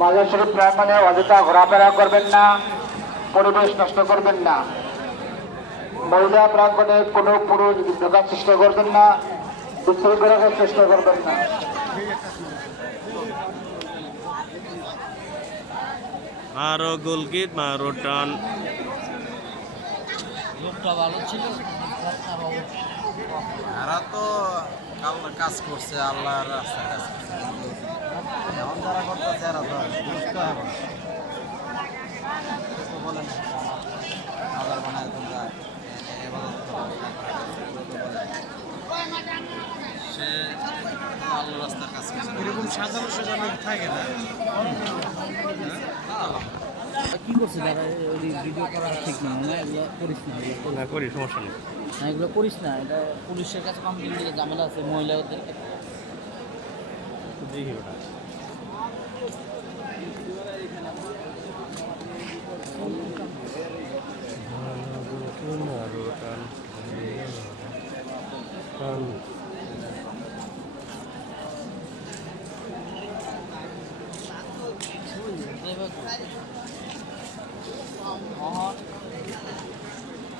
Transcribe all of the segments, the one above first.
মাজার শরীফ প্রাঙ্গণে অযথা ঘোরাফেরা করবেন না, পরিবেশ নষ্ট করবেন না। মহিলা প্রাঙ্গণে কোনো পুরুষ ঢোকার চেষ্টা করবেন না, বিশৃঙ্খল রাখার চেষ্টা করবেন না। আরো গোলকিট মারো টান লোকটা ভালো ছিল। এরা তো কাজ করছে, আল্লাহর রাস্তায় কাজ করছে। এখন যারা করতেছে এরা তো দুষ্ট এখন বলেন আল্লাহর বানায় তোমরা ইবাদত করো, সে আল্লাহর রাস্তায় কাজ করছে। এরকম সাজানো সাজানো থাকে না। কি করছে দাদা? ওই ভিডিও করা ঠিক না, না এগুলো করিস না, না করি সমস্যা নেই। না এগুলো করিস না। এটা পুলিশের কাছে কমপ্লেন দিলে ঝামেলা আছে মহিলাদের। দেখি ওটা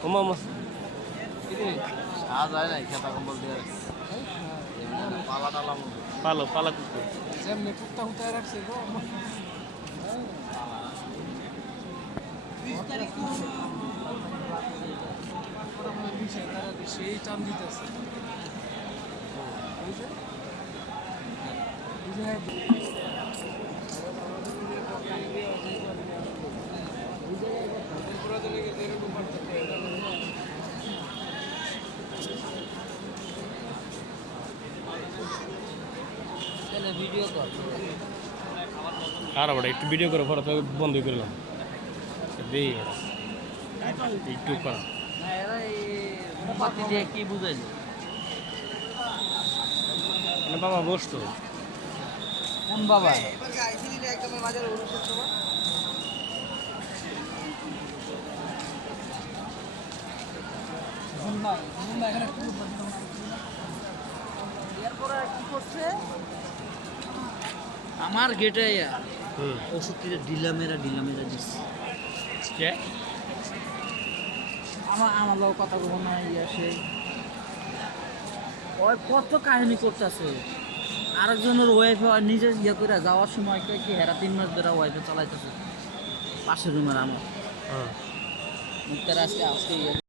ওমা সাজ হয় নাই, খেতা কম্বল দিয়ে পালা টালা পালো পালা কুকুর সেই টান দিতেছে। ভিডিও কর। আর ওটা একটু ভিডিও করে পরে তো বন্ধ করলাম। দেই ওটা একটু করা না এরা এই মোমবাতি দিয়ে কি বুঝাইলো? মানে বাবা বসতো কোন বাবা? এরপরে কি করছে? আমার গেটে ওষুধ কিনে ঢিলামেরা দিচ্ছে। কে আমার লোক কথা বলবো না, সে ওই কত কাহিনী করতেছে। আরেকজনের ওয়াইফে নিজে ইয়ে করে যাওয়ার সময় কি হেরা 3 মাস ধরে ওয়াইফে চালাইতেছে পাশের রুমের আমার মুক্তার আজকে ইয়ে